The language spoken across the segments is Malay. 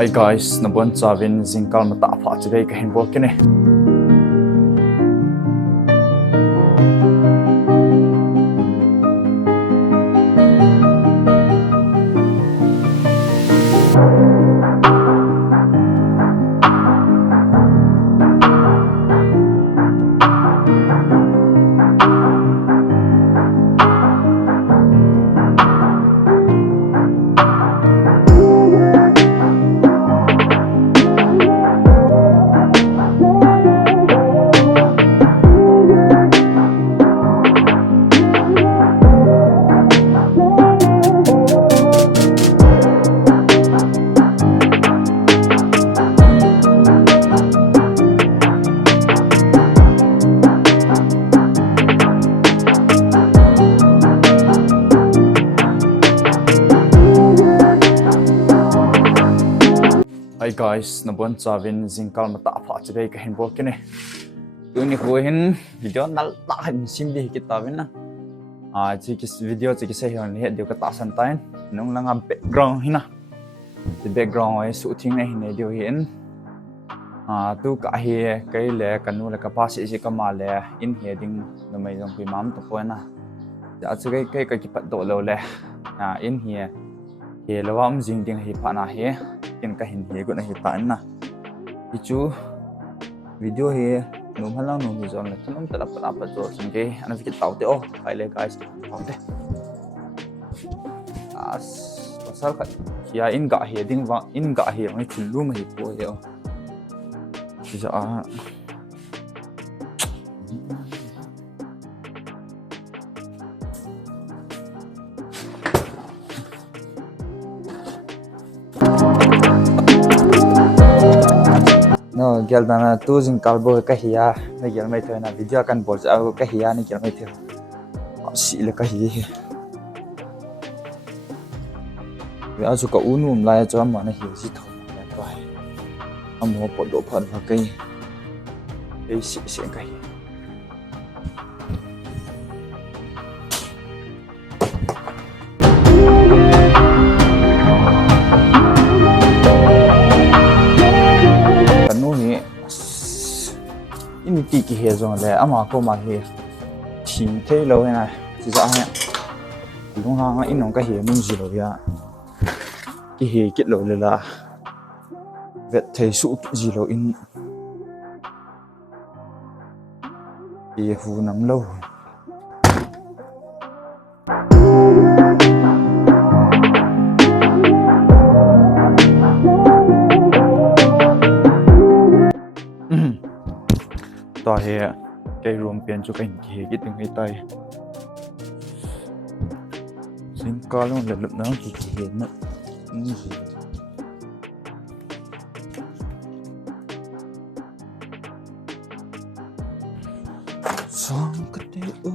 Hi guys, nabuan sabin zingkal mata apa aja kahin bol kene. Hi guys, nabuan sabin zingkal mata apa aja kahin bol kene. Ini kuhin video nal tahan simbi kita bina. Jikis video jikis sehian lihat dia kata santai. Nung lang background hina. Di background ay shooting na hina dia hin. Tu kahe kay le kanu le kapasi si kamale in heading na may dong pimam to po na. Ja kay kipat do lo le. In here. He lawam jing ding hi pa na he. Kin kahin he ko na hitaan na ichu video he num halang num zon la tunum tala pa jo sangge ana fikit taute oh kaile guys taute as pasal ka ya in ga he ding wa in ga he ngai chulu ma hi po he oh ja no gel dana tu jing kalbo kahia na gel mai thena video kan bol ja kahia ni gel mai the si le kahi ya su ka unum la ja ma na hi si tho na kai amo po do phan ma kai ei si se kai ini tiki he zong le ama ko ma he thi thei lo he na chi za he lung ha inong ka he mun ji lo ya ki he kit lo le la vet thei su ji lo in ye hu nam lo ta he cái room pian cho cảnh kia cái từng cái tay xin coi luôn là lực nó chỉ hiện nó xong cái điều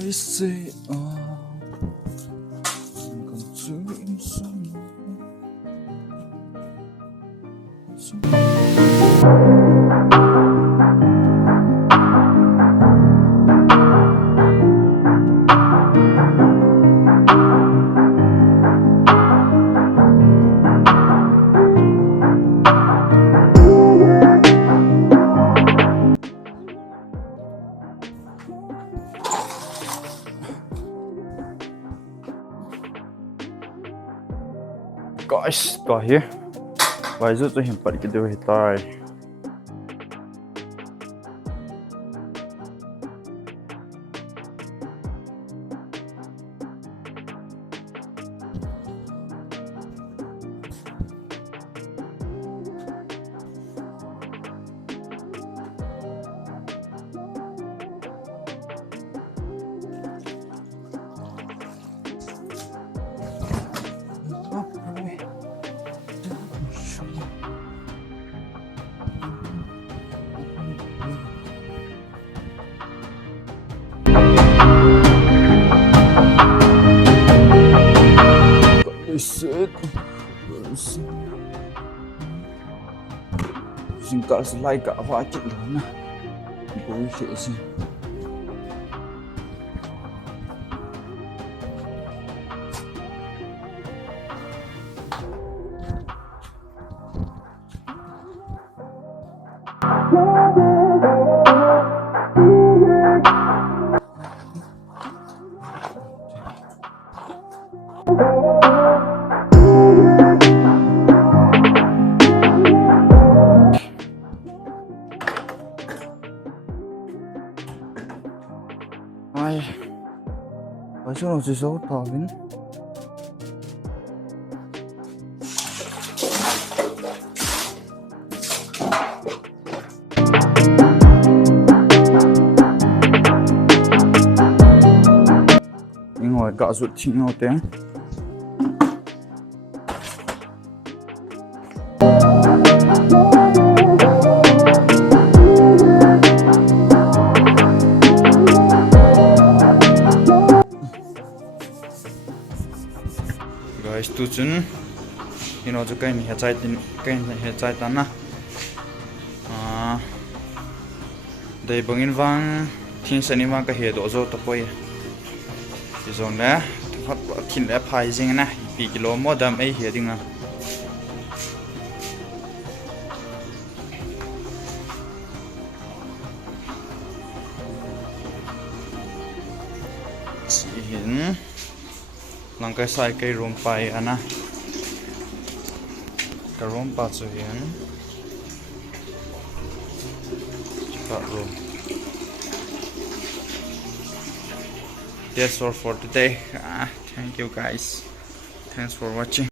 I say come to INSUNG. Guys, got here. Why is it so him put it do it tai? Buisit. Singkat selai kat wajib dah nah. Buisit sih. Ai, bây giờ nó chỉ số tao bên. Nhưng ngồi cạo ruột chỉnh nhau tiếng. Guys, tu chun cho cái này hệ trái tan na đây bangin vang thiên sani vang cái hệ độ zo tapoi thì zone nè phát thiên lẽ phai zing na pi kilo mo dam ai hệ dinga chỉ hiện lang cái sai cái room pai ana cái room pa chu hian that room. That's all for today. Thank you guys, thanks for watching.